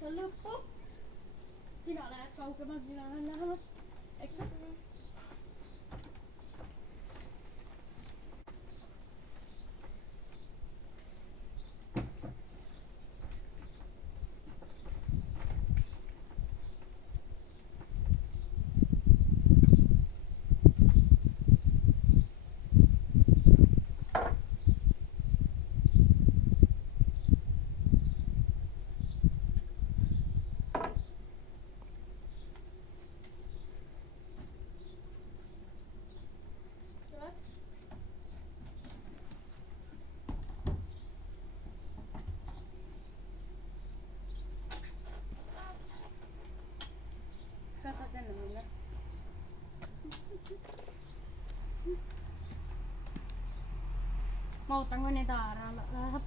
Se loppu. Sinä lähet kauemmas, minä lähden lähemmäs. Eikö? Sä saat tänne mennä. Mä otanko ne taaralla vähän?